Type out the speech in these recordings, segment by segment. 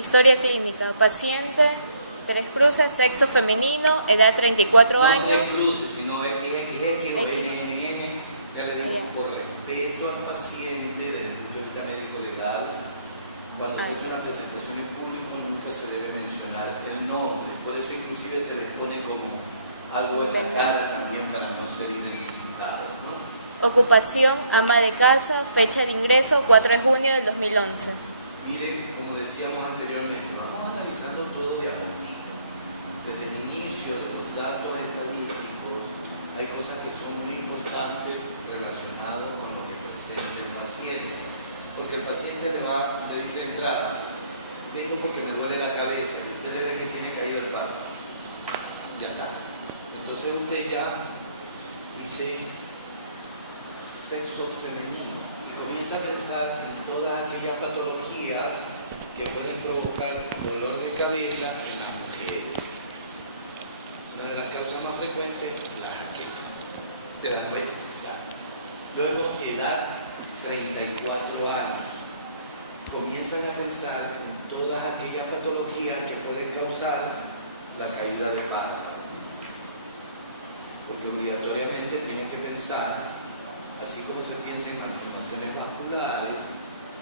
Historia clínica. Paciente, 3 cruces, sexo femenino, edad 34 años. No 3 cruces, sino XX o NNN. Ya le digo, por respeto al paciente desde el punto de vista médico legal, cuando se hace una presentación en público nunca se debe mencionar el nombre. Por eso inclusive se le pone como algo en la cara también para no ser identificado, ¿no? Ocupación, ama de casa, fecha de ingreso, 4 de junio del 2011. Miren, como decíamos anteriormente, vamos analizando todo de a poquito. Desde el inicio de los datos estadísticos, hay cosas que son muy importantes relacionadas con lo que presenta el paciente. Porque el paciente le dice de entrada, vengo porque me duele la cabeza, y usted ve que tiene caído el párpado. Ya está. Entonces usted ya dice sexo femenino y comienza a pensar en todas aquellas patologías que pueden provocar dolor de cabeza en las mujeres. Una de las causas más frecuentes, las jaquecas. ¿Se dan cuenta? Claro. Luego, edad 34 años. Comienzan a pensar en todas aquellas patologías que pueden causar la caída de párpado. Porque obligatoriamente tienen que pensar, así como se piensa en malformaciones vasculares,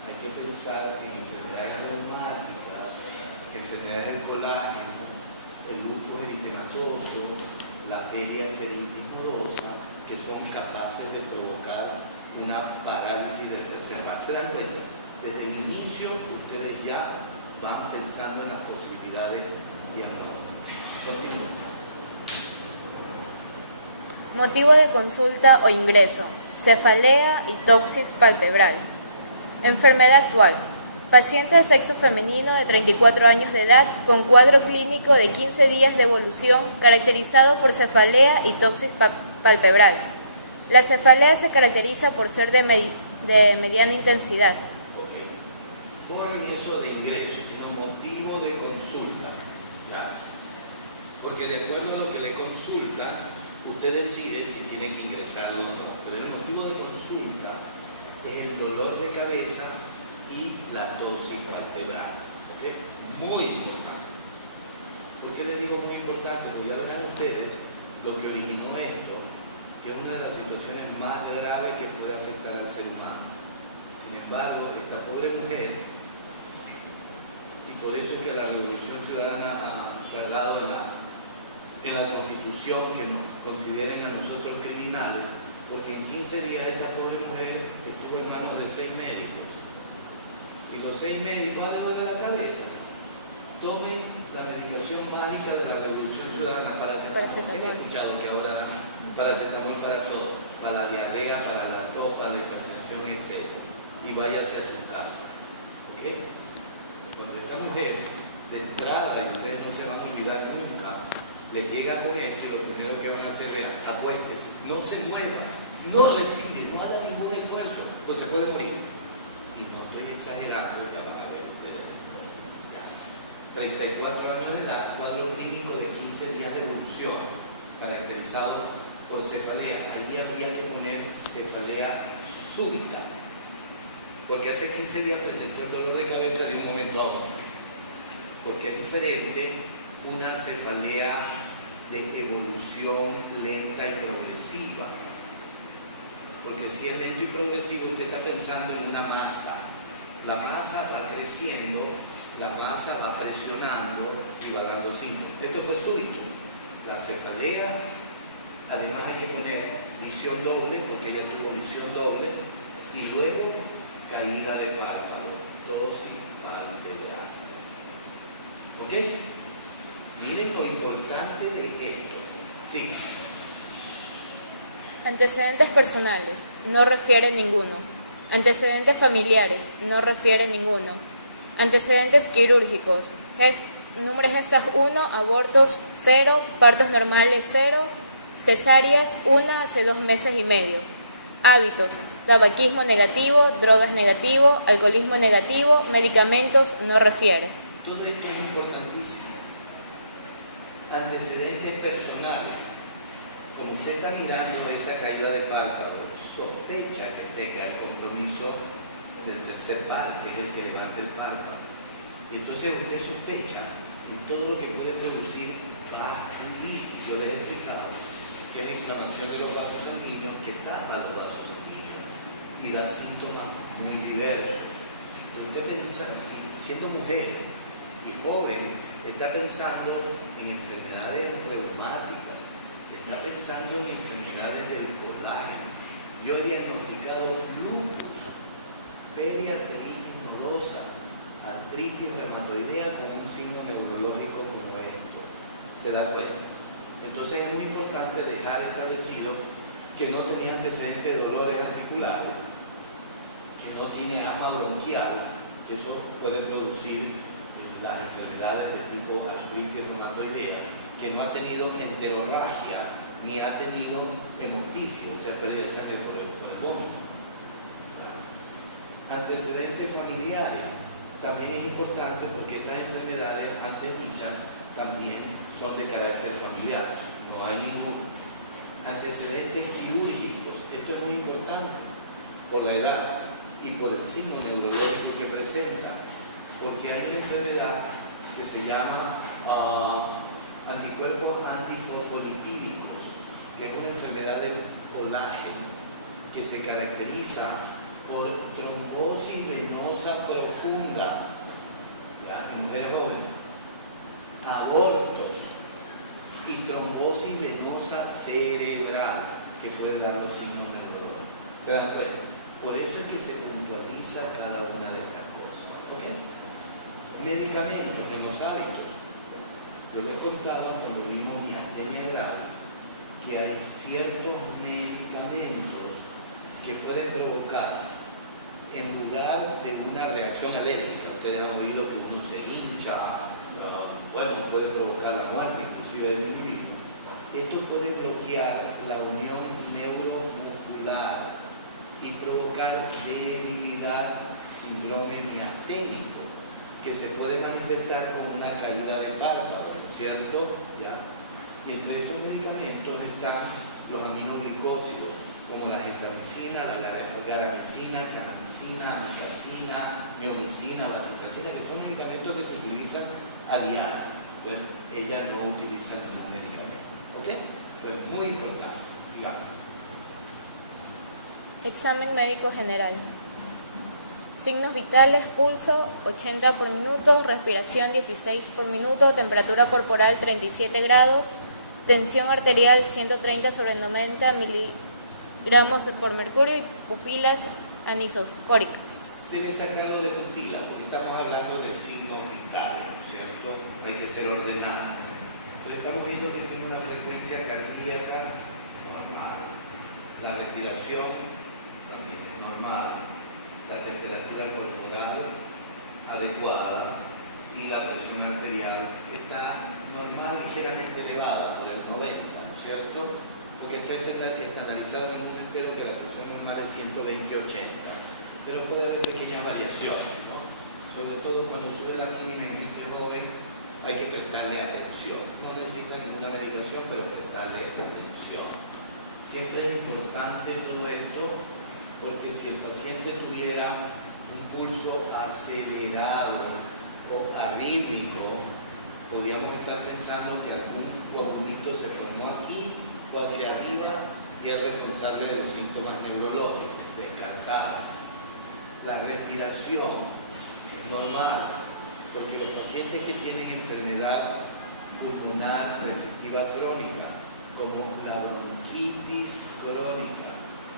hay que pensar en enfermedades reumáticas, enfermedades del colágeno, el lupus eritematoso, la periarteritis nodosa, que son capaces de provocar una parálisis del tercer par. ¿Se dan cuenta? Desde el inicio ustedes ya van pensando en las posibilidades diagnósticas. Continúen. Motivo de consulta o ingreso, cefalea y toxis palpebral. Enfermedad actual, paciente de sexo femenino de 34 años de edad con cuadro clínico de 15 días de evolución caracterizado por cefalea y toxis palpebral. La cefalea se caracteriza por ser de mediana intensidad. Ok. Borren eso de ingreso, sino motivo de consulta. ¿Ya? Porque de acuerdo a lo que le consulta, usted decide si tiene que ingresarlo o no, pero el motivo de consulta es el dolor de cabeza y la toxis palpebral. ¿Okay? Muy importante. ¿Por qué les digo muy importante? Porque ya verán ustedes lo que originó esto, que es una de las situaciones más graves que puede afectar al ser humano. Sin embargo, esta pobre mujer, y por eso es que la Revolución Ciudadana ha cargado en la Constitución que nos consideren a nosotros criminales, porque en 15 días esta pobre mujer estuvo en manos de 6 médicos. Y los 6 médicos, le duele la cabeza, tomen la medicación mágica de la Revolución Ciudadana, paracetamol. ¿Se han escuchado que ahora dan paracetamol para todo? Para la diarrea, para la tos, para la hipertensión, etc. Y váyase a su casa. ¿Okay? Cuando esta mujer, de entrada, y ustedes no se van a olvidar nunca, les llega con esto y lo primero que van a hacer es acuéstese, no se mueva, no respire, no haga ningún esfuerzo, pues se puede morir. Y no estoy exagerando, ya van a ver ustedes después. 34 años de edad, cuadro clínico de 15 días de evolución, caracterizado por cefalea. Allí habría que poner cefalea súbita, porque hace 15 días presentó el dolor de cabeza de un momento a otro, porque es diferente una cefalea de evolución lenta y progresiva. Porque si es lento y progresivo, usted está pensando en una masa. La masa va creciendo, la masa va presionando y va dando síntomas. Esto fue súbito. La cefalea, además hay que poner visión doble, porque ella tuvo visión doble, y luego caída de párpado, toxis palpebral. ¿Ok? Miren lo importante de esto. Sigan. Antecedentes personales, no refiere ninguno. Antecedentes familiares, no refiere ninguno. Antecedentes quirúrgicos, número de gestas 1, abortos 0, partos normales 0, cesáreas 1 hace 2 meses y medio. Hábitos, tabaquismo negativo, drogas negativo, alcoholismo negativo, medicamentos no refiere. Todo esto es importantísimo. Antecedentes personales. Como usted está mirando esa caída de párpado, sospecha que tenga el compromiso del tercer par, que es el que levanta el párpado. Y entonces usted sospecha en todo lo que puede producir vasculitis. Yo les he explicado que es inflamación de los vasos sanguíneos que tapa los vasos sanguíneos y da síntomas muy diversos. Usted piensa, siendo mujer y joven, está pensando en enfermedades reumáticas, está pensando en enfermedades del colágeno. Yo he diagnosticado lupus, periarteritis nodosa, artritis reumatoidea con un signo neurológico como esto. ¿Se da cuenta? Entonces es muy importante dejar establecido que no tenía antecedentes de dolores articulares, que no tiene asma bronquial, que eso puede producir las enfermedades de tipo artritis reumatoidea, que no ha tenido enterorragia, ni ha tenido hemoticia, o sea, pérdida de sangre por el vómito. Antecedentes familiares también es importante porque estas enfermedades antes dichas también son de carácter familiar, no hay ninguno. Antecedentes quirúrgicos, esto es muy importante por la edad y por el signo neurológico que presenta, porque hay una enfermedad que se llama anticuerpos antifosfolipídicos, que es una enfermedad del colágeno que se caracteriza por trombosis venosa profunda, ¿ya?, en mujeres jóvenes, abortos y trombosis venosa cerebral, que puede dar los signos neurológicos. ¿Se dan cuenta? Por eso es que se puntualiza cada una de estas cosas. ¿Okay? Medicamentos en los hábitos. Yo les contaba cuando vimos miastenia gravis que hay ciertos medicamentos que pueden provocar, en lugar de una reacción alérgica, ustedes han oído que uno se hincha, bueno, puede provocar la muerte inclusive del individuo. Esto puede bloquear la unión neuromuscular y provocar debilidad, síndrome miasténico, que se puede manifestar con una caída de párpado, ¿no es cierto? ¿Ya? Y entre esos medicamentos están los aminoglicósidos, como la gentapicina, la garamicina, carbamicina, amicacina, neomicina, vacitracina, que son medicamentos que se utilizan a diario. Bueno, ella no utiliza ningún medicamento. ¿Ok? Pues muy importante, digamos. Examen médico general. Signos vitales: pulso 80 por minuto, respiración 16 por minuto, temperatura corporal 37 grados, tensión arterial 130 sobre 90 miligramos por mercurio y pupilas anisocóricas. Debe sacarlo de pupilas porque estamos hablando de signos vitales, ¿no es cierto? Hay que ser ordenado. Entonces estamos viendo que tiene una frecuencia cardíaca normal, la respiración también es normal, la temperatura corporal adecuada y la presión arterial está normal, ligeramente elevada por el 90, ¿no es cierto? Porque está estandarizado en el mundo entero que la presión normal es 120-80, pero puede haber pequeñas variaciones, ¿no? Sobre todo cuando sube la mínima en gente joven hay que prestarle atención. No necesita ninguna medicación, pero prestarle atención. Siempre es importante todo esto, porque si el paciente tuviera un pulso acelerado o arrítmico, podríamos estar pensando que algún coagulito se formó aquí, fue hacia arriba y es responsable de los síntomas neurológicos, descartado. La respiración es normal, porque los pacientes que tienen enfermedad pulmonar restrictiva crónica, como la bronquitis crónica,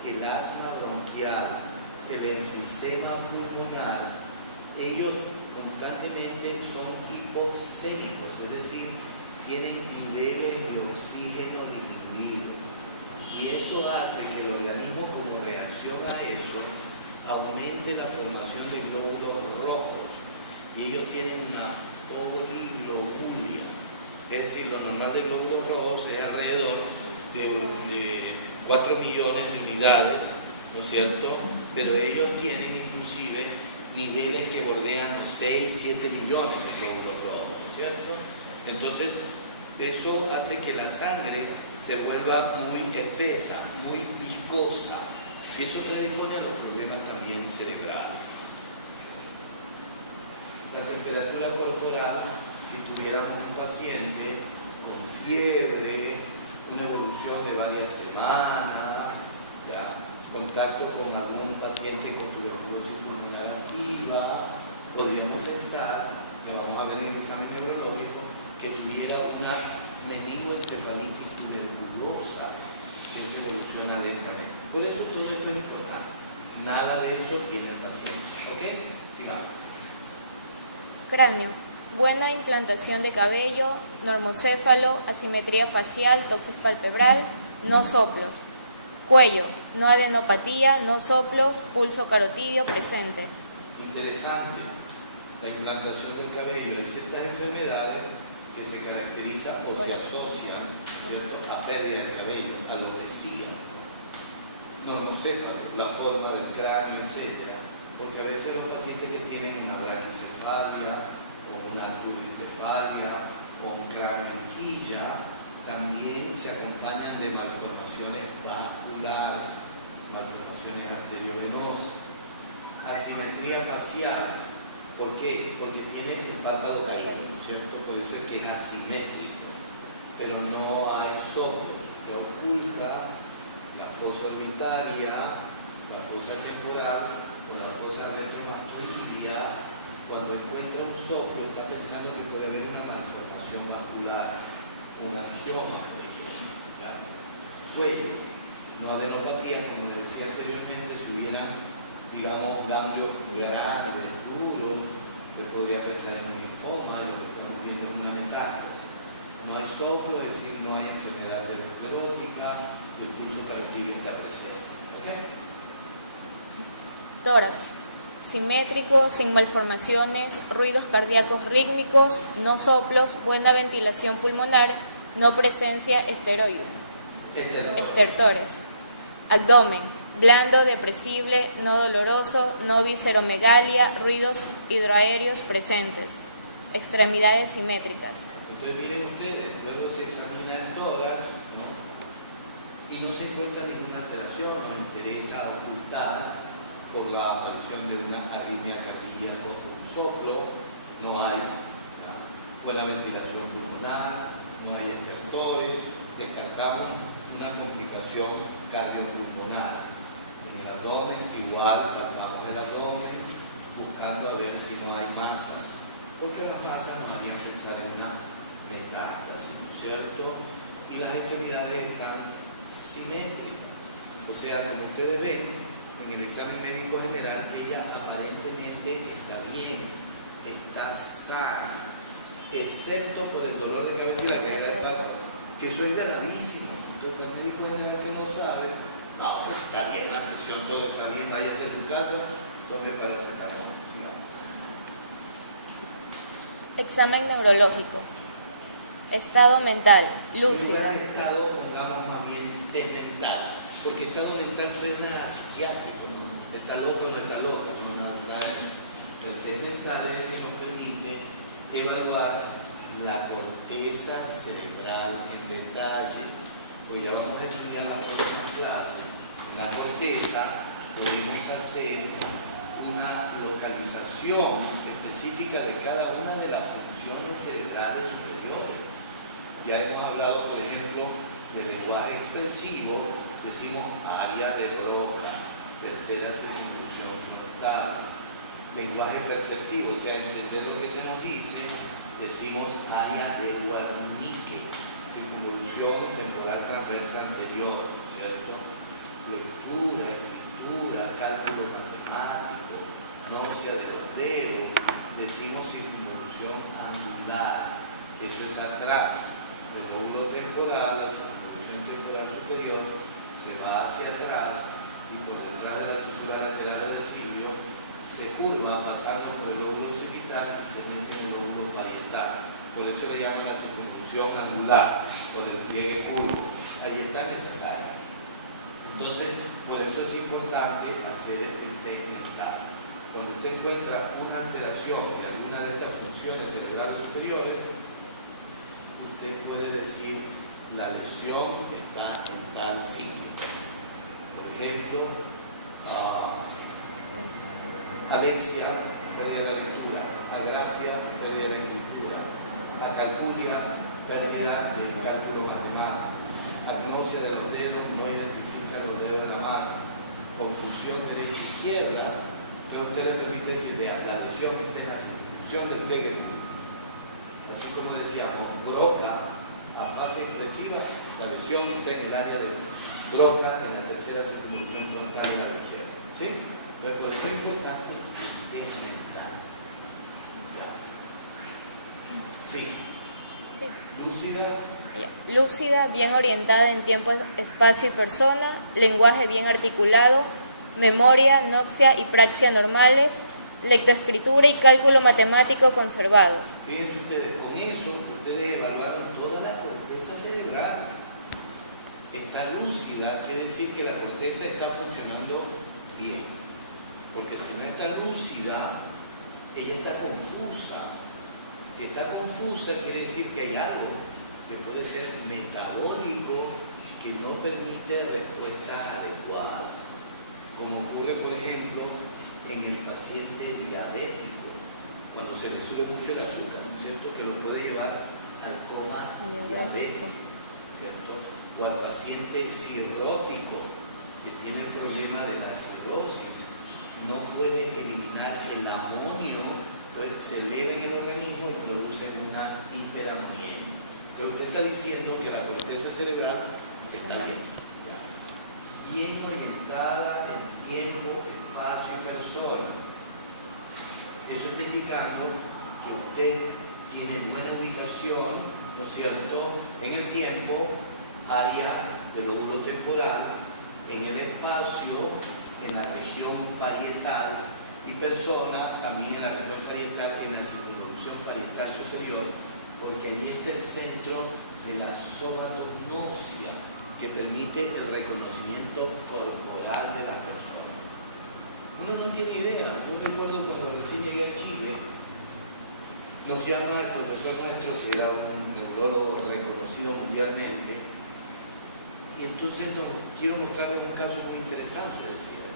el asma bronquial, el enfisema pulmonar, ellos constantemente son hipoxémicos, es decir, tienen niveles de oxígeno disminuidos. Y eso hace que el organismo, como reacción a eso, aumente la formación de glóbulos rojos. Y ellos tienen una poliglobulia. Es decir, lo normal de glóbulos rojos es alrededor de 4 millones de unidades, ¿no es cierto? Pero ellos tienen inclusive niveles que bordean los 6-7 millones de glóbulos rojos, ¿no es cierto? Entonces, eso hace que la sangre se vuelva muy espesa, muy viscosa, y eso predispone a los problemas también cerebrales. La temperatura temperatura corporal si tuviéramos un paciente con fiebre, una evolución de varias semanas, ¿ya? Contacto con algún paciente con tuberculosis pulmonar activa, podríamos pensar, que vamos a ver en el examen neurológico, que tuviera una meningoencefalitis tuberculosa que se evoluciona lentamente. Por eso todo esto es importante. Nada de eso tiene el paciente. ¿Ok? Sigamos. Cráneo. Buena implantación de cabello, normocéfalo, asimetría facial, toxis palpebral, no soplos. Cuello. No adenopatía, no soplos, pulso carotidio presente. Interesante. La implantación del cabello. Hay ciertas enfermedades que se caracterizan o se asocian, ¿cierto?, a pérdida del cabello, a alopecia. Normocéfalo, la forma del cráneo, etc. Porque a veces los pacientes que tienen una braquicefalia o una pluricefalia o un cráneo en quilla también se acompañan de malformaciones vasculares, malformaciones arteriovenosas. Asimetría facial. ¿Por qué? Porque tiene el párpado caído, ¿cierto? Por eso es que es asimétrico. Pero no hay soplos, que oculta la fosa orbitaria, la fosa temporal o la fosa retromastoidea. Cuando encuentra un soplo está pensando que puede haber una malformación vascular, un angioma, por ejemplo. ¿Ya? Cuello, no adenopatía, como les decía anteriormente, si hubieran, digamos, ganglios grandes, duros, se podría pensar en un linfoma, y lo que estamos viendo es una metástasis. No hay soplo, es decir, no hay enfermedad esclerótica, y el pulso carotidio está presente. ¿Ok? Tórax. Simétrico, sin malformaciones, ruidos cardíacos rítmicos, no soplos, buena ventilación pulmonar, no presencia esteroide. Estertores. Abdomen. Blando, depresible, no doloroso, no visceromegalia, ruidos hidroaéreos presentes. Extremidades simétricas. Entonces vienen ustedes, luego se examina el tórax, ¿no? Y no se encuentra ninguna alteración, nos interesa ocultar por la aparición de una arritmia cardíaca con un soplo, no hay, ¿ya?, buena ventilación pulmonar, no hay estertores, descartamos una complicación cardiopulmonar. En el abdomen igual, palpamos el abdomen buscando a ver si no hay masas, porque las masas nos harían pensar en una metástasis, ¿no es cierto? Y las extremidades están simétricas. O sea, como ustedes ven, en el examen médico general, ella aparentemente está bien, está sana, excepto por el dolor de cabeza y la caída de párpado, que eso es gravísimo. Entonces, para el médico general que no sabe, no, pues está bien, la presión, todo está bien, váyase a tu casa, tome paracetamol. Examen neurológico. Estado mental, lúcida. En un estado, pongamos más bien desmental, porque estado mental suena a psiquiátrico, ¿no? Está loca o no está loca, no, nada de eso. El desmental es el que nos permite evaluar la corteza cerebral en detalle, pues ya vamos a estudiar las próximas clases. En la corteza podemos hacer una localización específica de cada una de las funciones cerebrales superiores. Ya hemos hablado, por ejemplo, del lenguaje expresivo, decimos área de Broca, tercera circunvolución frontal. Lenguaje perceptivo, o sea, entender lo que se nos dice, decimos área de Wernicke, circunvolución temporal transversa anterior, ¿cierto? Lectura, escritura, cálculo matemático, náusea de los dedos, decimos circunvolución angular, que eso es atrás del lóbulo temporal, la circunvolución temporal superior se va hacia atrás y por detrás de la cintura lateral del cilio se curva pasando por el lóbulo occipital y se mete en el lóbulo parietal. Por eso le llaman la circunvolución angular, por el pliegue curvo. Ahí están esas áreas. Entonces, por eso es importante hacer el test mental. Cuando usted encuentra una alteración de alguna de estas funciones cerebrales superiores, usted puede decir la lesión está en tal sitio. Por ejemplo, Alexia pérdida de la lectura, agrafia, pérdida de la escritura, acalculia, pérdida del cálculo matemático, agnosia de los dedos, no identifica los dedos de la mano, confusión derecha-izquierda. Entonces usted le permite decir, la lesión está en la circunfusión del pliegue público. Así como decíamos, Broca, afasia expresiva, la lesión está en el área de Broca, en la tercera circunvolución frontal de la izquierda. ¿Sí? Entonces, por eso es importante desmentar. ¿Ya? Sí. Lúcida. Lúcida, bien orientada en tiempo, espacio y persona, lenguaje bien articulado, memoria, noxia y praxia normales, lectoescritura y cálculo matemático conservados. Fíjense ustedes, con eso ustedes evaluaron toda la corteza cerebral. Está lúcida, quiere decir que la corteza está funcionando bien. Porque si no está lúcida, ella está confusa. Si está confusa, quiere decir que hay algo que puede ser metabólico que no permite respuestas adecuadas. Como ocurre, por ejemplo, en el paciente diabético, cuando se le sube mucho el azúcar, ¿no es cierto?, que lo puede llevar al coma diabético, ¿cierto? O al paciente cirrótico, que tiene el problema de la cirrosis, no puede eliminar el amonio, entonces se eleva en el organismo y produce una hiperamonía. Pero usted está diciendo que la corteza cerebral está bien, ¿ya? Bien orientada en tiempo, espacio y persona. Eso está indicando que usted tiene buena ubicación, ¿no es cierto?, en el tiempo, área del lóbulo temporal, en el espacio, en la región parietal, y persona también en la región parietal, en la circunvolución parietal superior, porque allí está el centro de la somatognosia, que permite el reconocimiento corporal de la persona. Uno no tiene idea. Yo recuerdo cuando recién llegué a Chile, nos llama el profesor nuestro, que era un neurólogo reconocido mundialmente, y entonces quiero mostrarle un caso muy interesante, decía.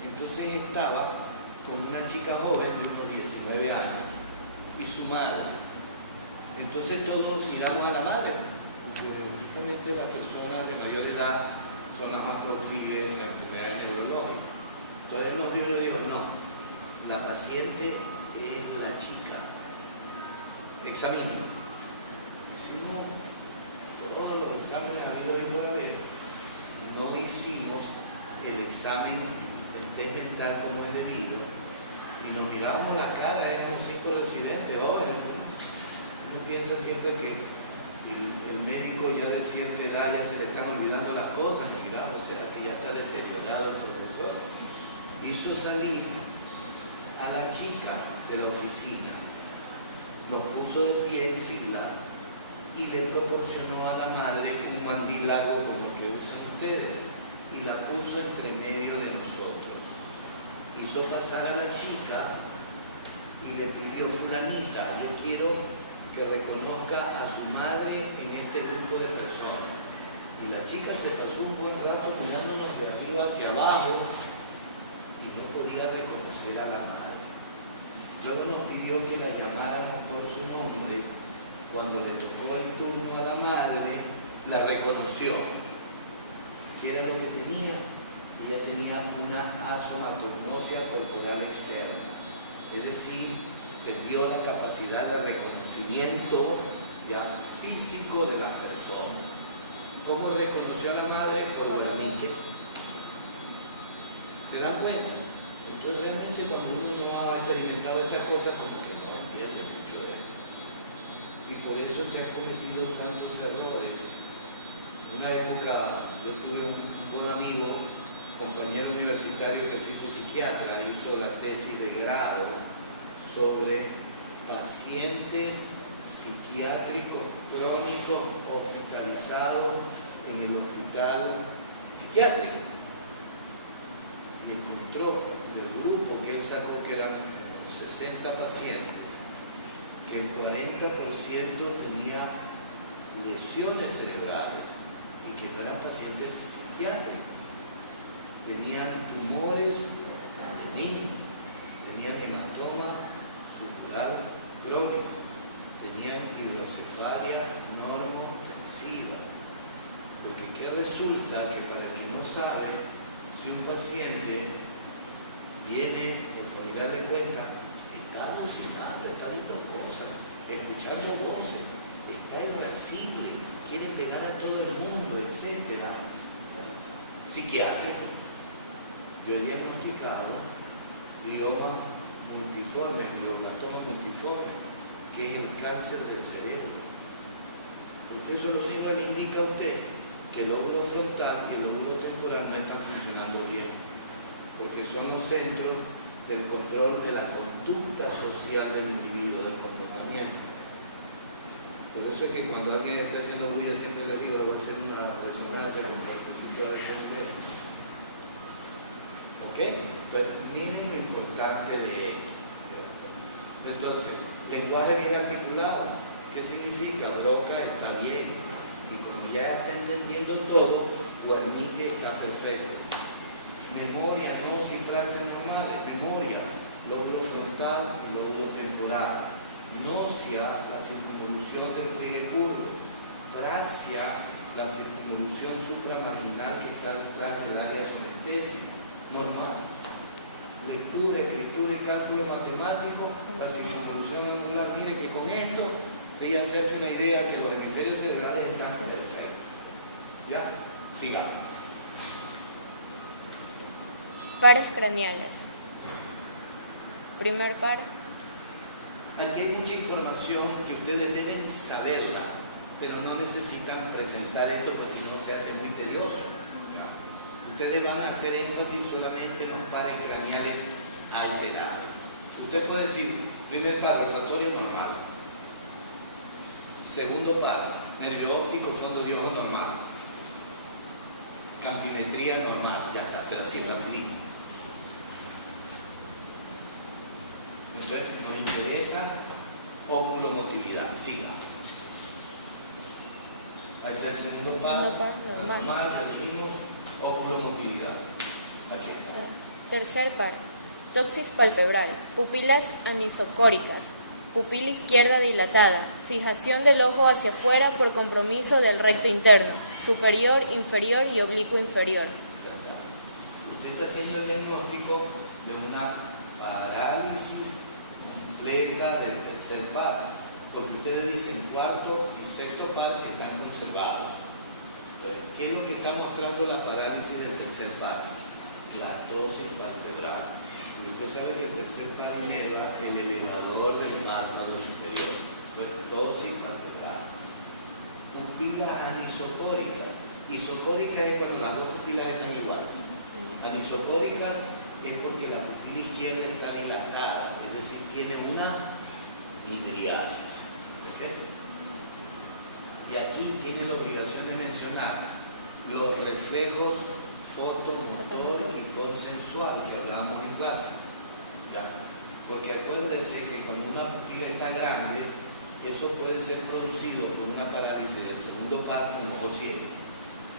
Entonces estaba con una chica joven de unos 19 años y su madre. Entonces todos miramos a la madre, porque justamente las personas de mayor edad son las más proclives a enfermedades neurológicas. Entonces él nos vio y le dijo, no, la paciente es la chica, examina. Hicimos todos los exámenes habidos y por haber, no hicimos el examen, el test mental como es debido, y nos mirábamos la cara, éramos 5 residentes jóvenes. Uno piensa siempre que el médico ya de cierta edad ya se le están olvidando las cosas. Miramos, ¿será que ya está deteriorado el profesor? Hizo salir a la chica de la oficina, nos puso de pie en fila y le proporcionó a la madre un mandil largo como el que usan ustedes y la puso entre medio de nosotros. Hizo pasar a la chica y le pidió, fulanita, yo quiero que reconozca a su madre en este grupo de personas. Y la chica se pasó un buen rato mirándonos de arriba hacia abajo y no podía reconocer a la madre. Luego nos pidió que la llamáramos por su nombre. Cuando le tocó el turno a la madre, la reconoció. ¿Qué era lo que tenía? Ella tenía una asomatognosia corporal externa, es decir, perdió la capacidad de reconocimiento ya físico de las personas. ¿Cómo reconoció a la madre? Por Wernicke. ¿Se dan cuenta? Entonces realmente cuando uno no ha experimentado estas cosas, como que no entiende mucho de esto. Y por eso se han cometido tantos errores. En una época yo tuve un buen amigo, compañero universitario que se hizo psiquiatra, hizo la tesis de grado sobre pacientes psiquiátricos crónicos hospitalizados en el hospital psiquiátrico. Y encontró del grupo que él sacó, que eran 60 pacientes, que el 40% tenía lesiones cerebrales y que no eran pacientes psiquiátricos. Tenían tumores benignos, tenían hematomas sabe si un paciente viene, el familiar le cuenta, está alucinando, está viendo cosas, escuchando voces, está irascible, quiere pegar a todo el mundo, etc. Psiquiátrico. Yo he diagnosticado glioma multiforme, glioblastoma multiforme, que es el cáncer del cerebro. Porque eso lo único que le indica a usted que el lóbulo frontal y el lóbulo temporal no están funcionando bien, porque son los centros del control de la conducta social del individuo, del comportamiento. Por eso es que cuando alguien está haciendo bulla, siempre le digo, le voy a hacer una resonancia con cortecito de ese nivel. ¿Ok? Pues miren lo importante de esto. Entonces, lenguaje bien articulado. ¿Qué significa? Broca está bien. Y como ya está entendiendo todo, Wernicke está perfecto. Memoria, no praxis normales. Memoria, lóbulo frontal y lóbulo temporal. Gnosia, la circunvolución del pliegue curvo. Praxia, la circunvolución supramarginal que está detrás del área somestésica. Normal. Lectura, escritura y cálculo matemático, la circunvolución angular. Mire que con esto usted ya hacerse una idea que los hemisferios cerebrales están perfectos. ¿Ya? Sigamos. Pares craneales. Primer par. Aquí hay mucha información que ustedes deben saberla, pero no necesitan presentar esto, pues si no se hace muy tedioso. ¿Ya? Ustedes van a hacer énfasis solamente en los pares craneales alterados. Usted puede decir, primer par, olfatorio normal. Segundo par, nervio óptico, fondo de ojo normal. Campimetría normal, ya está, pero así rapidito. Entonces nos interesa oculomotilidad, siga. Ahí está el segundo par, normal, ya dijimos, oculomotilidad. Aquí está. Tercer par, toxis palpebral, pupilas anisocóricas, pupila izquierda dilatada, fijación del ojo hacia afuera por compromiso del recto interno, superior, inferior y oblicuo inferior. Ya está. Usted está haciendo el diagnóstico de una parálisis completa del tercer par, porque ustedes dicen cuarto y sexto par están conservados. Entonces, ¿qué es lo que está mostrando la parálisis del tercer par? La tosis palpebral. Usted sabe que el tercer par inerva el elevador del párpado superior. Pues tosis palpebral. Pupilas anisocóricas. Isocóricas es cuando las dos pupilas están iguales. Anisocóricas es porque la pupila izquierda está dilatada, es decir, tiene una midriasis. ¿Okay? Y aquí tiene la obligación de mencionar los reflejos fotomotor y consensual que hablábamos en clase. ¿Ya? Porque acuérdense que cuando una pupila está grande, eso puede ser producido por una parálisis del segundo par, un ojo ciego,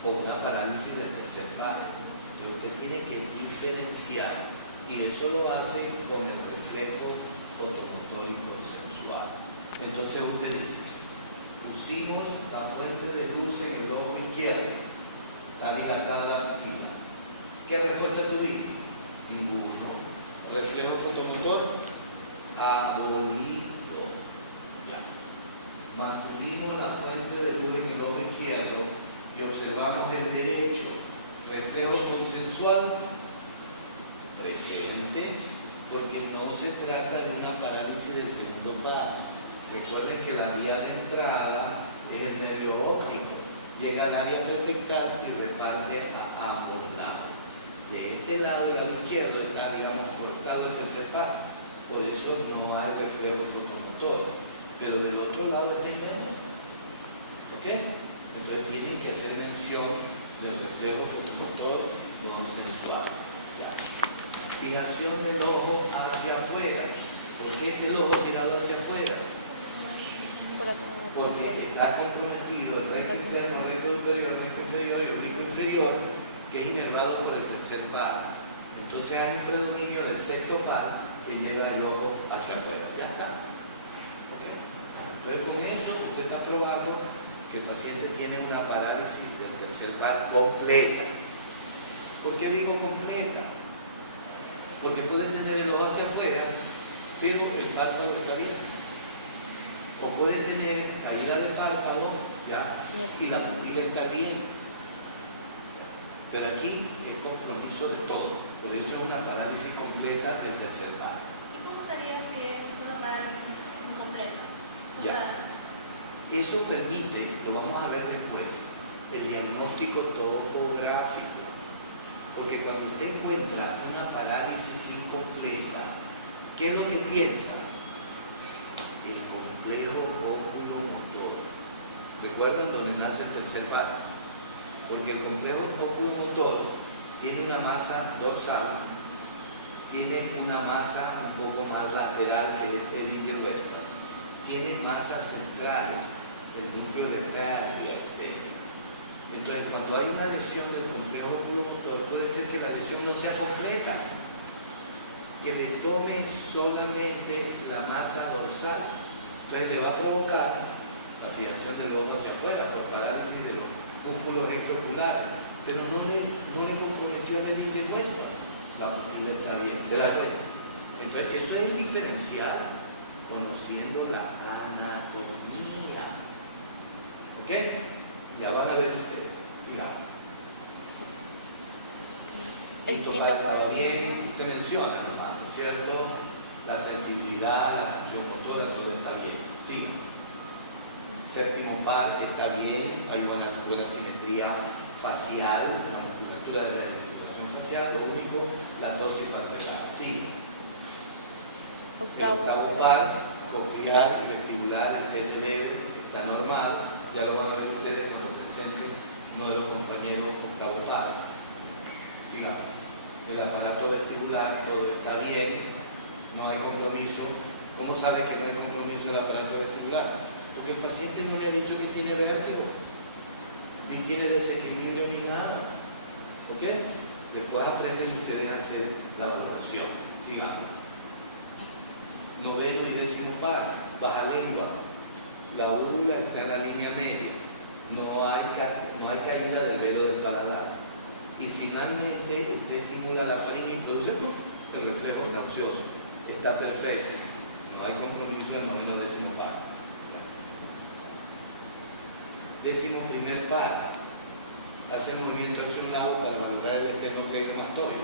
o una parálisis del tercer par. Usted tiene que diferenciar y eso lo hace con el reflejo fotomotor y consensual. Entonces usted dice, pusimos la fuente de luz en el ojo izquierdo, está dilatada la pupila. ¿Qué respuesta tuvimos? Ninguno. Reflejo fotomotor abolido. Ya. Mantuvimos la fuente de luz en el ojo izquierdo y observamos el derecho. Reflejo consensual presente, porque no se trata de una parálisis del segundo par. Recuerden que la vía de entrada es el nervio óptico, llega al área pretectal y reparte a ambos lados. De este lado, el lado izquierdo, está, digamos, cortado el tercer par, por eso no hay reflejo fotomotor, pero del otro lado está inmenso. ¿Ok? Entonces tienen que hacer mención del reflejo fotomotor consensual. ¿Ya? Fijación del ojo hacia afuera. ¿Por qué es el ojo tirado hacia afuera? Porque está comprometido el recto interno, recto superior, recto inferior y oblicuo inferior, que es inervado por el tercer par. Entonces hay un predominio del sexto par que lleva el ojo hacia afuera. Ya está. ¿Okay? Entonces con eso usted está probando que el paciente tiene una parálisis del tercer par completa. ¿Por qué digo completa? Porque puede tener el ojo hacia afuera, pero el párpado está bien. O puede tener caída de párpado, ¿ya? Y la pupila está bien. Pero aquí es compromiso de todo. Por eso es una parálisis completa del tercer par. ¿Cómo sería si es una parálisis incompleta? O Ya. sea, Eso permite, lo vamos a ver después, el diagnóstico topográfico. Porque cuando usted encuentra una parálisis incompleta, ¿qué es lo que piensa? El complejo óculo-motor. ¿Recuerdan donde nace el tercer par? Porque el complejo óculo-motor tiene una masa dorsal, tiene una masa un poco más lateral que el Edinger-Westphal, tiene masas centrales, el núcleo de Pérgula, etc. Entonces, cuando hay una lesión del complejo óculo-motor, puede ser que la lesión no sea completa, que le tome solamente la masa dorsal. Entonces, le va a provocar la fijación del ojo hacia afuera por parálisis de los músculos extraoculares, pero no le comprometió el Edinger-Westphal. La pupila está bien, se da cuenta. Entonces, eso es el diferencial, conociendo la anatomía. ¿Ok? Ya van a ver ustedes. Sigamos. Esto estaba bien, usted menciona nomás, ¿no es cierto? La sensibilidad, la función motora, todo está bien. Siga. Séptimo par está bien, hay buena simetría facial, una musculatura de la articulación facial, lo único, la tosis palpebral. Siga. El octavo par, coclear y vestibular, el test de Weber, está normal, ya lo van a ver ustedes cuando presenten uno de los compañeros octavo par. Sigamos. El aparato vestibular, todo está bien, no hay compromiso. ¿Cómo sabe que no hay compromiso el aparato vestibular? Porque el paciente no le ha dicho que tiene vértigo, ni tiene desequilibrio ni nada. ¿Ok? Después aprenden ustedes a hacer la valoración. Sigamos. Noveno y décimo par, baja lengua. La úvula está en la línea media. No hay caída del velo del paladar. Y finalmente usted estimula la faringe y produce el reflejo nauseoso. Está perfecto. No hay compromiso en noveno décimo par. Décimo primer par. Hace el movimiento hacia un lado para valorar el esternocleidomastoide.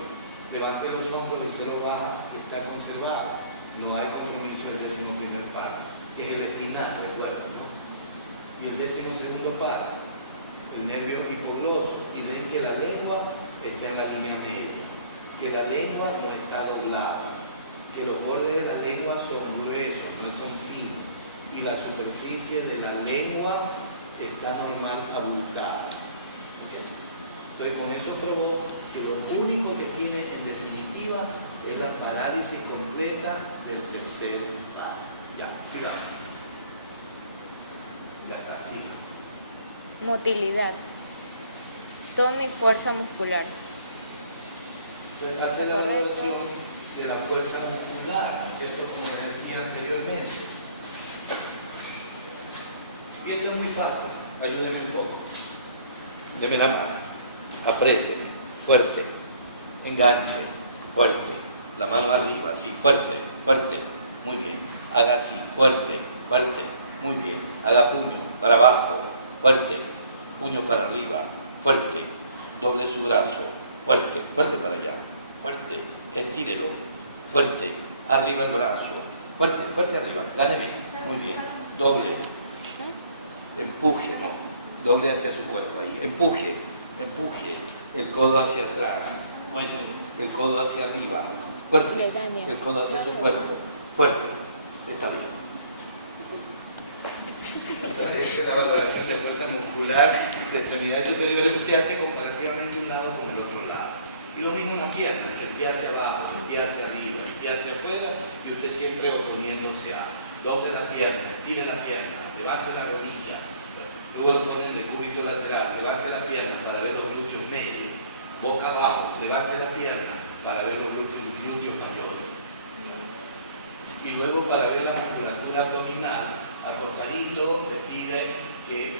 Levante los hombros y se lo baja y está conservado. No hay compromiso el décimo primer par, que es el espinal, recuerden, ¿no? Y el décimo segundo par, el nervio hipogloso, y ven que la lengua está en la línea media, que la lengua no está doblada, que los bordes de la lengua son gruesos, no son finos, y la superficie de la lengua está normal abultada. ¿Okay? Entonces con eso probó que lo único que tiene en definitiva es la parálisis completa del tercer par. Ya, sigamos. Ya está, siga. Motilidad. Tono y fuerza muscular. Entonces hace la valoración de la fuerza muscular, ¿no es cierto? Como les decía anteriormente. Y esto es muy fácil. Ayúdeme un poco. Deme la mano. Apriéteme. Fuerte. Enganche. Fuerte. La mano arriba, así. Fuerte. Fuerte. Muy bien. Haga así. Fuerte. Fuerte. Muy bien. Haga puño para abajo. Fuerte. Puño para arriba. Fuerte. Doble su brazo. Fuerte. Fuerte para allá. Fuerte. Estírelo. Fuerte. Arriba el brazo. Fuerte. Fuerte arriba. Gane bien. Muy bien. Doble. Empuje. Doble hacia su cuerpo ahí. Empuje. Empuje. El codo hacia atrás. Bueno. El codo hacia arriba. Fuerte. El codo hacia su cuerpo. Fuerte. Está bien. Entonces, la valoración de fuerza muscular de extremidades superiores usted hace comparativamente un lado con el otro lado. Y lo mismo en las piernas, el pie hacia abajo, el pie hacia arriba, el pie hacia afuera, y usted siempre oponiéndose a doble la pierna, tire la pierna, levante la rodilla, luego pone el cúbito lateral, levante la pierna para ver los glúteos medios, boca abajo, levante la pierna para ver los glúteos mayores. Y luego para ver la musculatura abdominal, acostadito, le pide que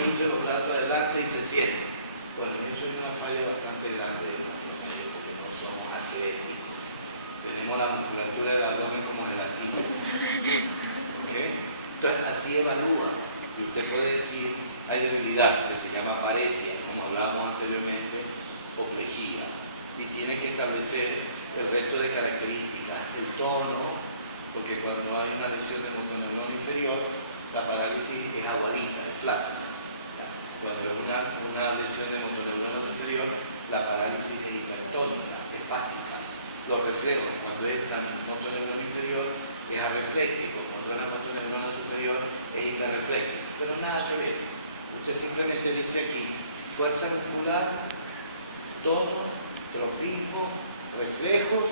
cruce los brazos adelante y se siente. Bueno, eso es una falla bastante grande de nuestro medio porque no somos atléticos. Tenemos la musculatura del abdomen como gelatino. ¿Ok? Entonces, así evalúa. Y usted puede decir, hay debilidad que se llama paresia, como hablábamos anteriormente, o plejía. Y tiene que establecer el resto de características, el tono, porque cuando hay una lesión del motoneurono inferior, la parálisis es aguadita, es flácida. Cuando hay una lesión del motoneurono superior, la parálisis es hipertónica, espástica. Los reflejos, cuando es el motoneurono inferior, es arrefléctico. Cuando es el motoneurono superior, es hiperrefléctico. Pero nada que ver. Usted simplemente dice aquí, fuerza muscular, tono, trofismo, reflejos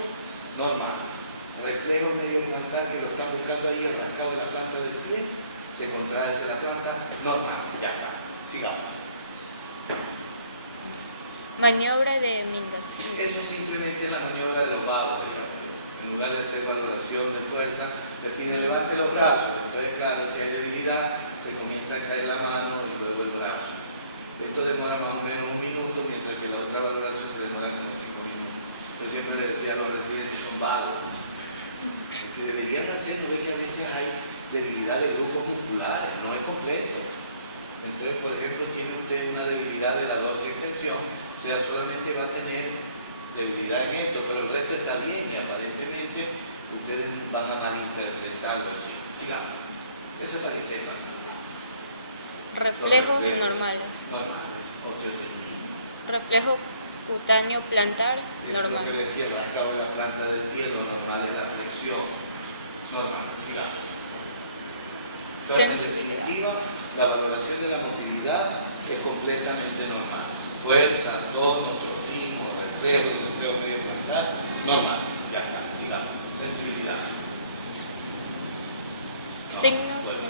normales. Reflejos medio plantar que lo están buscando ahí, el rascado de la planta del pie, se contrae hacia la planta, normal, ya está. Sigamos. Maniobra de Mindas. Eso simplemente es la maniobra de los vagos, digamos. En lugar de hacer valoración de fuerza, le pide levante los brazos. Entonces, claro, si hay debilidad, se comienza a caer la mano y luego el brazo. Esto demora más o menos 1 minuto, mientras que la otra valoración se demora como 5 minutos. Yo siempre le decía a los residentes, son vagos. Lo que deberían hacer, no es que a veces hay debilidad de grupos musculares, no es completo. Entonces, por ejemplo, tiene usted una debilidad de la dorsiflexión, o sea, solamente va a tener debilidad en esto, pero el resto está bien y aparentemente ustedes van a malinterpretarlo. Sí. Sigamos. Eso es para que sepan. Reflejos normales. Normales, osteotenía. Reflejo cutáneo plantar Eso normal. es lo que decía, el rascado de la planta del pie, lo normal es la flexión. Normal, sigamos. Entonces, en definitiva, la valoración de la motilidad es completamente normal. Fuerza, tono, trofismo, reflejo medio plantar, normal. Ya está, sigamos. Sensibilidad. No, Signos. bueno.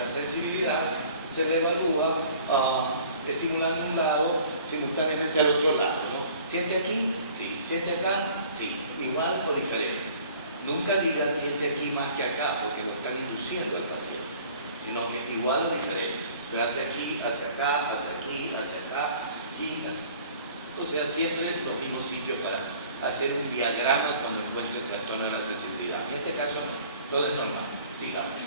La sensibilidad se le evalúa estimulando un lado simultáneamente al otro lado, ¿no? ¿Siente aquí? Sí. ¿Siente acá? Sí. ¿Igual o diferente? Nunca digan siente aquí más que acá, porque lo están induciendo al paciente, sino que igual o diferente. Hacia aquí, hacia acá, hacia aquí, hacia acá y así. O sea, siempre los mismos sitios para hacer un diagrama cuando encuentre el trastorno de la sensibilidad. En este caso, todo es normal. Sigamos.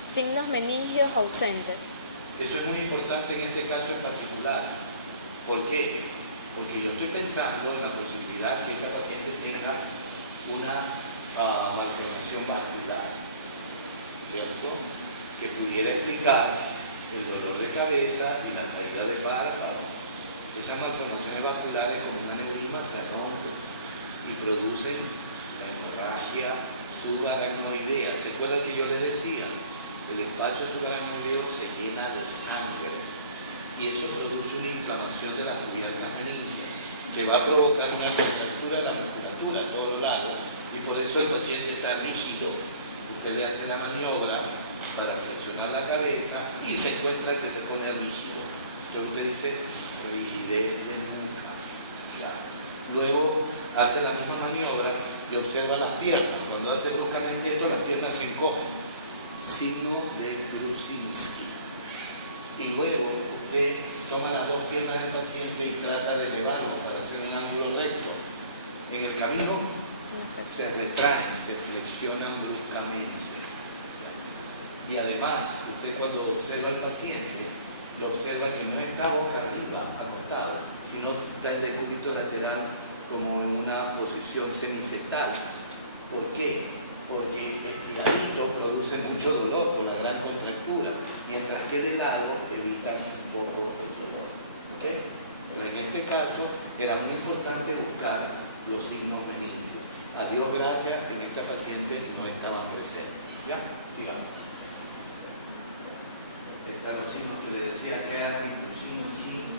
Signos meningios ausentes. Eso es muy importante en este caso en particular. ¿Por qué? Porque yo estoy pensando en la posibilidad que esta paciente tenga una malformación vascular, ¿cierto? Que pudiera explicar el dolor de cabeza y la caída de párpado. Esas malformaciones vasculares, como un aneurisma, se rompen y producen la hemorragia subaracnoidea. ¿Se acuerdan que yo les decía? El espacio subaracnoideo se llena de sangre y eso produce una inflamación de las cubiertas meningias que va a provocar una contractura de la musculatura a todo lo largo y por eso el paciente está rígido. Usted le hace la maniobra para flexionar la cabeza y se encuentra que se pone rígido. Entonces usted dice rigidez de nuca. Luego hace la misma maniobra y observa las piernas. Cuando hace bruscamente esto, las piernas se encogen. Signo de Brusinski. Y luego usted toma las 2 piernas del paciente y trata de elevarlo para hacer un ángulo recto. En el camino se retraen, se flexionan bruscamente. Y además, usted cuando observa al paciente, lo observa que no está boca arriba, acostado, sino está en decúbito lateral como en una posición semifetal. ¿Por qué? Porque estiradito produce mucho dolor por la gran contractura, mientras que de lado evita un poco el dolor. ¿Okay? Pero en este caso era muy importante buscar los signos meningios. A Dios gracias, en esta paciente no estaban presentes. ¿Ya? Sigamos. Están los signos que le decía Kerry, Brusinski.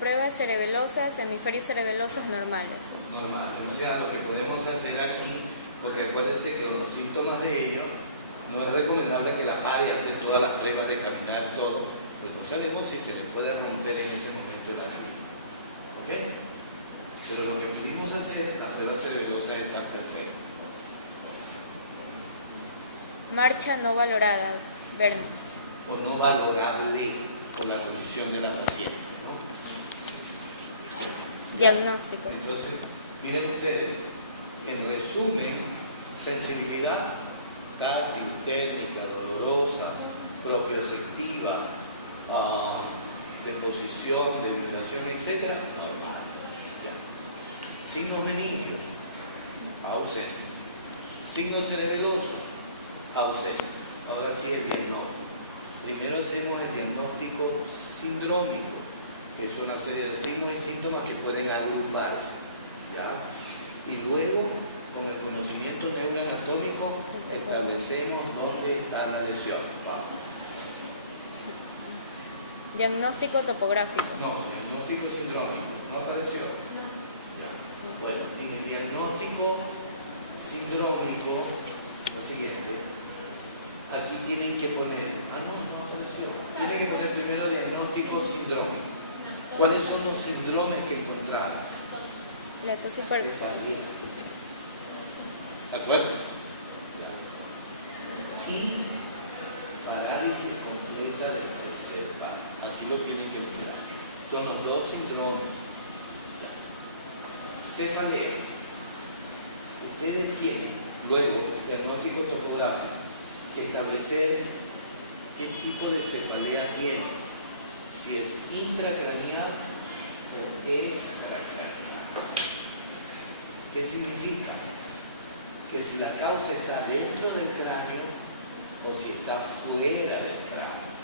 Pruebas cerebelosas, hemisferios cerebelosas normales. Normal. O sea, lo que podemos hacer aquí, porque acuérdense que los síntomas de ellos no es recomendable que la pare a hacer todas las pruebas de caminar, todo. Pues no sabemos si se le puede romper en ese momento la rodilla. ¿Ok? Pero lo que pudimos hacer, las pruebas cerebelosas están perfectas. Marcha no valorada, Bernis. o no valorable por la condición de la paciente, ¿no? Diagnóstico. Entonces, miren ustedes, en resumen, sensibilidad táctil, térmica, dolorosa, propioceptiva, de posición, de vibración, etc., normales. ¿Ya? Signos meningios, ausentes. Signos cerebelosos, ausentes. Ahora sí el diagnóstico. Primero hacemos el diagnóstico sindrómico, que es una serie de signos y síntomas que pueden agruparse, ¿ya? Y luego, con el conocimiento neuroanatómico, establecemos dónde está la lesión. Vamos. Diagnóstico topográfico. No, diagnóstico sindrómico. ¿No apareció? No. Ya. Bueno, en el diagnóstico sindrómico, lo siguiente. Aquí tienen que poner, no apareció. Tienen que poner primero diagnóstico sindrómico. ¿Cuáles son los síndromes que encontraron? La tos hiper... Acuérdense. Ya. Y parálisis completa del tercer par. Así lo tienen que mostrar. Son los dos síndromes. Ya. Cefalea. Ustedes tienen, luego, diagnóstico topográfico, que establecer qué tipo de cefalea tiene, si es intracraneal o extracraneal. ¿Qué significa? Que si la causa está dentro del cráneo o si está fuera del cráneo.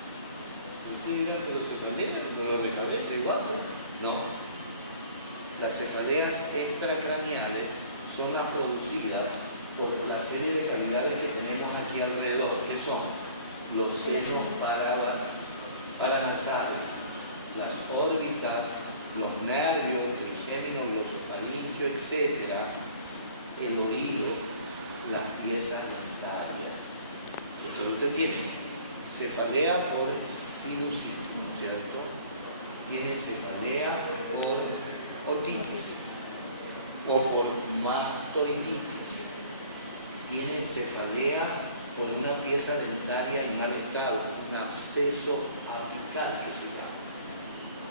Ustedes dirán, pero cefalea, dolor de cabeza, igual. No. Las cefaleas extracraneales son las producidas por la serie de cavidades que tenemos aquí alrededor, que son los senos paranasales, las órbitas, los nervios, trigémino, glosofaringio, etc., el oído, las piezas dentarias. Entonces usted tiene cefalea por sinusito, ¿no es cierto? Tiene cefalea por otitis o por mastoiditis. Tiene cefalea por una pieza dentaria en mal estado, un absceso apical que se llama.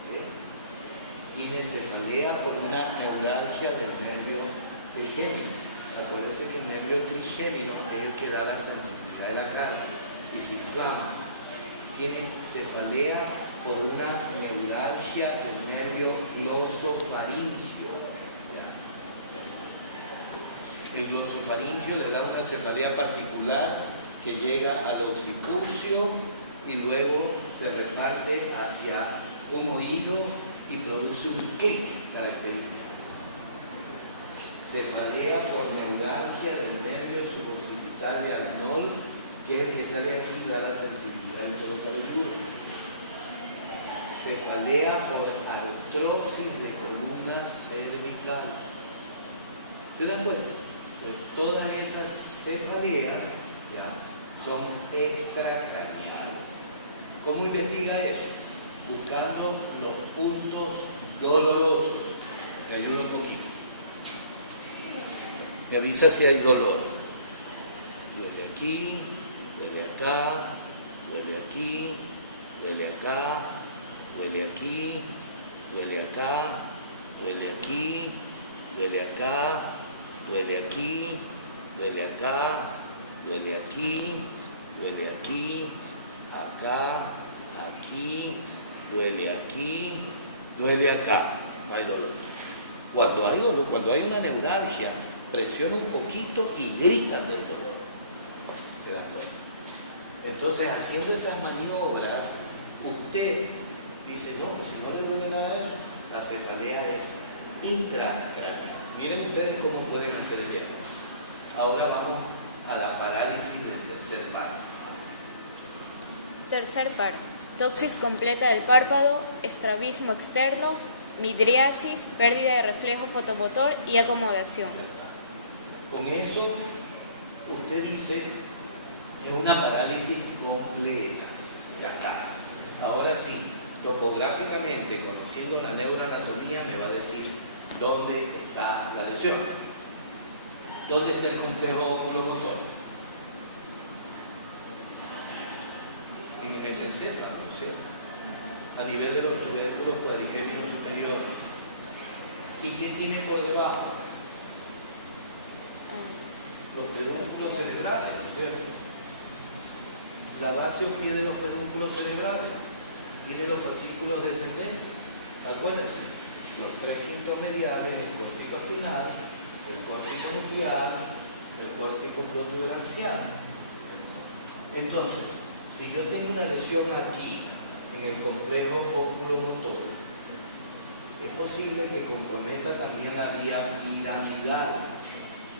¿Okay? Tiene cefalea por una neuralgia del nervio trigémino. Acuérdense que el nervio trigémino es el que da la sensibilidad de la cara y se inflama. Tiene cefalea por una neuralgia del nervio glosofaringio. ¿Ya? El glosofaringio le da una cefalea particular que llega al occipucio y luego se reparte hacia un oído y produce un clic característico. Cefalea por neuralgia del nervio suboccipital de Arnold, que es el que sale aquí y da la sensibilidad del cuero cabelludo. Cefalea por artrosis de columna cervical. ¿Te das cuenta? Pues todas esas cefaleas ya son extracraneales. ¿Cómo investiga eso? Buscando los puntos dolorosos. Me ayuda un poquito. Me avisa si hay dolor. Duele aquí, duele acá, duele aquí, duele acá, duele aquí, duele acá, duele aquí, duele acá, duele aquí, duele acá, duele aquí, duele aquí, acá, aquí, duele aquí, duele acá. No hay dolor. Cuando hay dolor, cuando hay una neuralgia, presiona un poquito y gritan del dolor. ¿Se dan cuenta? Entonces, haciendo esas maniobras, usted dice, no, si no le duele nada de eso, la cefalea es intracraneal. Miren ustedes cómo pueden hacer el diagnóstico. Ahora vamos a la parálisis del tercer par. Tercer par. Toxis completa del párpado, estrabismo externo, midriasis, pérdida de reflejo fotomotor y acomodación. Con eso, usted dice, es una parálisis completa. Ya está. Ahora sí, topográficamente, conociendo la neuroanatomía, me va a decir dónde está la lesión. ¿Dónde está el complejo oculomotor? En el mesencéfalo, ¿sí? A nivel de los tubérculos cuadrigémenos superiores. ¿Y qué tiene por debajo? Los pedúnculos cerebrales, ¿no es cierto? La base o pie de los pedúnculos cerebrales tiene los fascículos descendentes. Acuérdense, los 3 quintos mediales, el córtico espinal, el córtico nuclear, el córtico protuberancial. Entonces, si yo tengo una lesión aquí, en el complejo oculomotor, es posible que comprometa también la vía piramidal.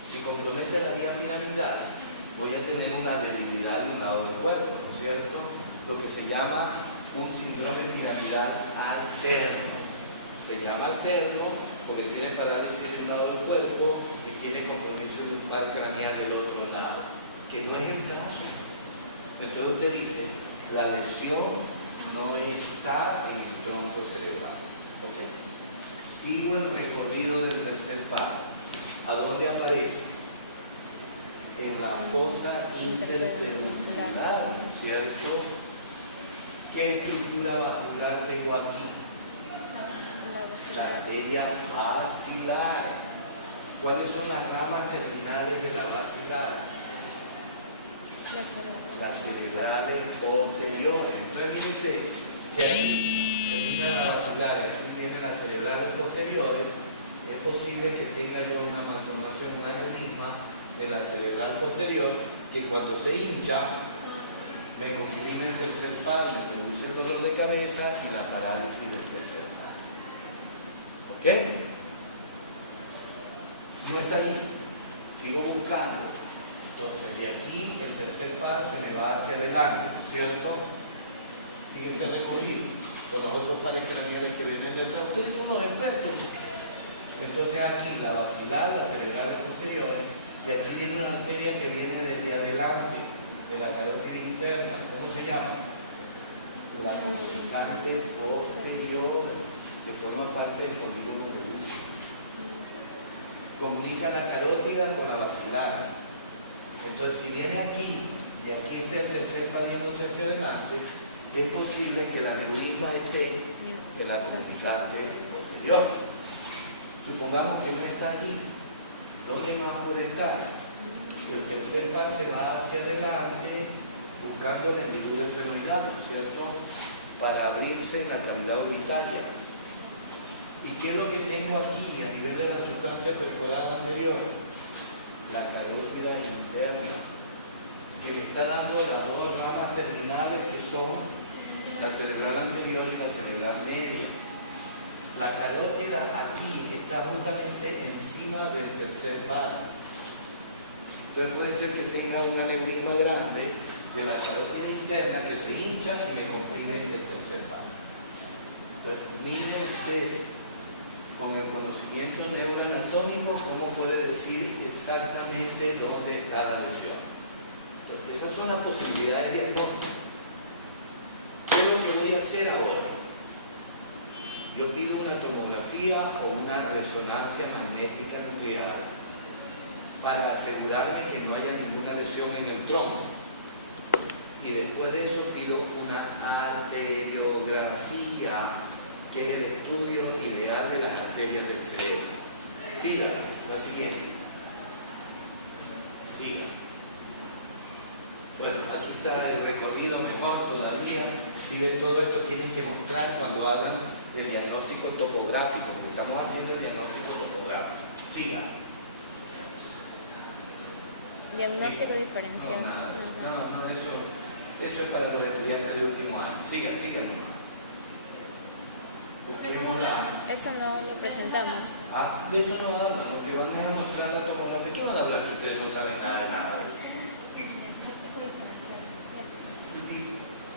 Si compromete la vía piramidal, voy a tener una debilidad de un lado del cuerpo, ¿no es cierto? Lo que se llama un síndrome piramidal alterno. Se llama alterno porque tiene parálisis de un lado del cuerpo y tiene compromiso de un par craneal del otro lado, que no es el caso. Entonces usted dice, la lesión no está en el tronco cerebral. ¿Okay? Sigo el recorrido del tercer par. ¿A dónde aparece? En la fosa interpeduncular, ¿no es cierto? ¿Qué estructura vascular tengo aquí? La arteria basilar. ¿Cuáles son las ramas terminales de la basilar? Las cerebrales posteriores. Entonces, mire usted, si aquí termina la basilar y aquí vienen las cerebrales posteriores, es posible que tenga yo una malformación, un aneurisma de la cerebral posterior, que cuando se hincha, me comprime el tercer par, me produce el dolor de cabeza y la parálisis del tercer par. ¿Ok? No está ahí. Sigo buscando. Entonces, de aquí el tercer par se me va hacia adelante, ¿no es cierto? Sigue este recorrido. Con los otros pares craneales que vienen detrás, ustedes son los expertos. Entonces aquí la basilar, las cerebrales posteriores, y aquí viene una arteria que viene desde adelante, de la carótida interna. ¿Cómo se llama? La comunicante posterior, que forma parte del polígono de Lewis. Comunica la carótida con la basilar. Entonces, si viene aquí, y aquí está el tercer par yéndose hacia adelante, es posible que la aneurisma esté en la comunicante posterior. Supongamos que no está aquí. ¿Dónde más puede estar? El tercer par se va hacia adelante buscando el hendidura esfenoidal, ¿no es cierto? Para abrirse en la cavidad orbitaria. ¿Y qué es lo que tengo aquí a nivel de la sustancia perforada anterior? La carótida interna, que me está dando las dos ramas terminales que son la cerebral anterior y la cerebral media. La carótida aquí está justamente encima del tercer par. Entonces puede ser que tenga un aneurisma grande de la carótida interna que se hincha y me comprime el tercer par. Entonces, mire usted, con el conocimiento neuroanatómico, cómo puede decir exactamente dónde está la lesión. Entonces, esas son las posibilidades diagnósticas. ¿Qué es lo que voy a hacer ahora? Yo pido una tomografía o una resonancia magnética nuclear para asegurarme que no haya ninguna lesión en el tronco. Y después de eso pido una arteriografía, que es el estudio ideal de las arterias del cerebro. Dígame, la siguiente. Siga. Bueno, aquí está el recorrido mejor todavía. Si ven todo esto, tienen que mostrar cuando hagan el diagnóstico topográfico, porque estamos haciendo el diagnóstico topográfico. Siga. Diagnóstico diferencial. No, eso es para los estudiantes del último año. Sigan. Eso no lo presentamos. De eso no hablan, lo que van a mostrar la tomografía. ¿Qué van a hablar si ustedes no saben nada de nada?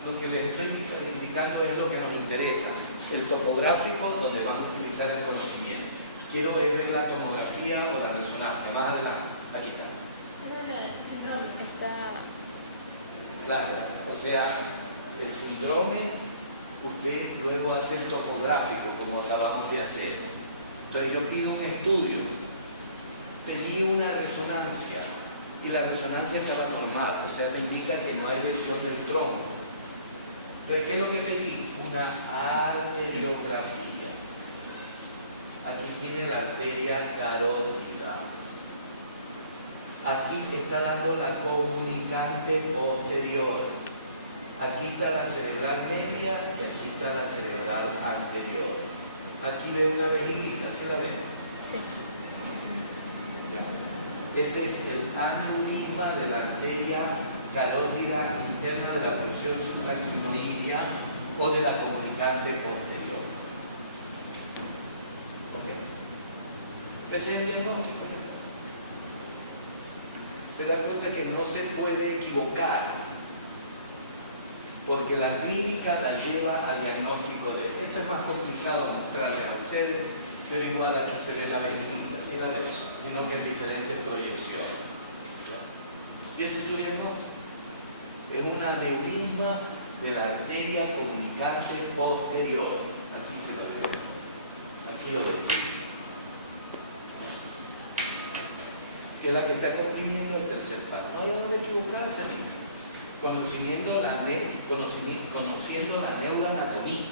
Lo que les estoy indicando es lo que nos interesa. El topográfico, donde van a utilizar el conocimiento. Quiero ver la tomografía o la resonancia. Más adelante. Aquí está. Claro, o sea, el síndrome, usted luego hace el topográfico, como acabamos de hacer. Entonces yo pido un estudio, pedí una resonancia, y la resonancia estaba normal, o sea, me indica que no hay lesión del tronco. Entonces, ¿qué es lo que pedí? Una arteriografía. Aquí tiene la arteria carótida. Aquí te está dando la comunicante posterior. Aquí está la cerebral media y aquí está la cerebral anterior. Aquí ve una vejiguita, ¿sí la ven? Sí. Ya. Ese es el aneurisma de la arteria carótida interna de la porción supraquinoidea o de la comunicante posterior. ¿Okay? Ese es el diagnóstico. Se da cuenta que no se puede equivocar, porque la clínica la lleva al diagnóstico de esto. Es más complicado mostrarles a ustedes, pero igual aquí se ve la vejiguita, ¿sí la ven? Sino que en diferentes proyecciones. Y ese es su diagnóstico. Es un aneurisma de la arteria comunicante posterior. Aquí se lo ve. Aquí lo dice. Que es la que está comprimiendo el tercer par. No hay dónde equivocarse, mira. Conociendo la neuroanatomía.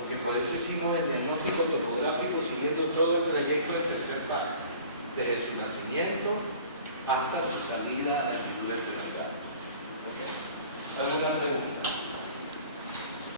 Porque por eso hicimos el diagnóstico topográfico siguiendo todo el trayecto del tercer par, desde su nacimiento hasta su salida a la medula cerebral. ¿Okay? ¿Alguna pregunta?